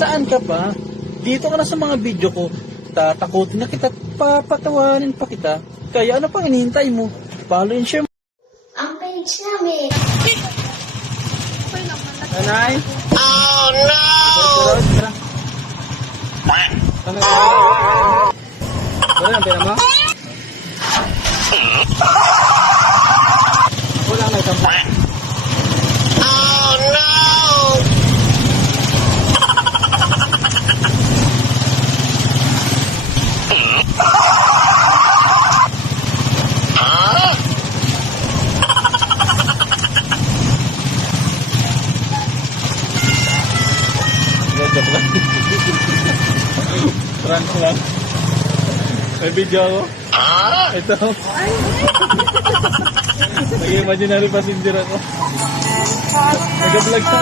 Saan ka pa? Dito ka na sa mga video ko. Tatakutin na kita, papatawanin pa kita. Kaya ano pang hinihintay mo? Follow and share mo. Ang page namin. Nanay? Oh no! Wala ang pera mo? Wala na ito. Oh no! Joke lang. Prank lang. May video ako. Ito. Nag-imaginary passenger ako. Nag-vlog ka.